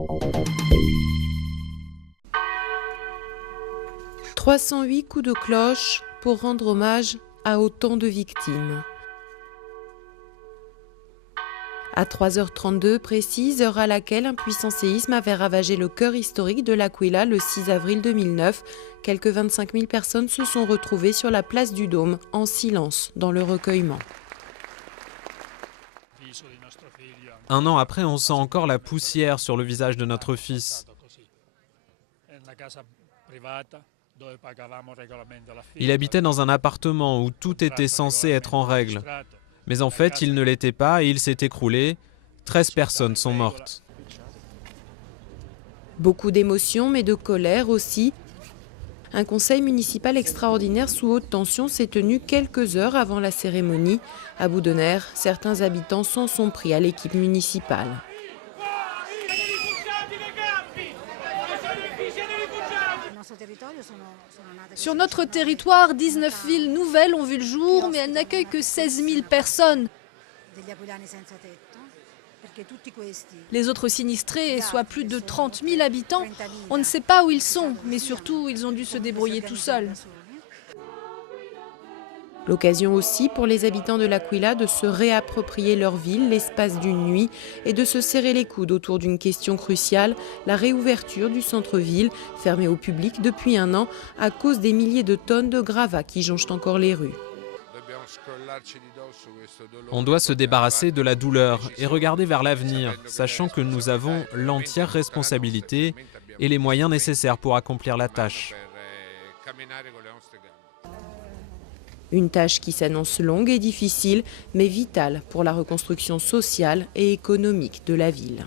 « 308 coups de cloche pour rendre hommage à autant de victimes. À 3h32 précise, heure à laquelle un puissant séisme avait ravagé le cœur historique de l'Aquila le 6 avril 2009, quelques 25 000 personnes se sont retrouvées sur la place du Dôme, en silence, dans le recueillement. Un an après, on sent encore la poussière sur le visage de notre fils. Il habitait dans un appartement où tout était censé être en règle. Mais en fait, il ne l'était pas et il s'est écroulé. 13 personnes sont mortes. Beaucoup d'émotions, mais de colère aussi. Un conseil municipal extraordinaire sous haute tension s'est tenu quelques heures avant la cérémonie. À bout de nerfs, certains habitants s'en sont pris à l'équipe municipale. Sur notre territoire, 19 villes nouvelles ont vu le jour, mais elles n'accueillent que 16 000 personnes. Les autres sinistrés, soit plus de 30 000 habitants, on ne sait pas où ils sont, mais surtout, ils ont dû se débrouiller tout seuls. L'occasion aussi pour les habitants de l'Aquila de se réapproprier leur ville l'espace d'une nuit et de se serrer les coudes autour d'une question cruciale, la réouverture du centre-ville, fermé au public depuis un an à cause des milliers de tonnes de gravats qui jonchent encore les rues. On doit se débarrasser de la douleur et regarder vers l'avenir, sachant que nous avons l'entière responsabilité et les moyens nécessaires pour accomplir la tâche. Une tâche qui s'annonce longue et difficile, mais vitale pour la reconstruction sociale et économique de la ville.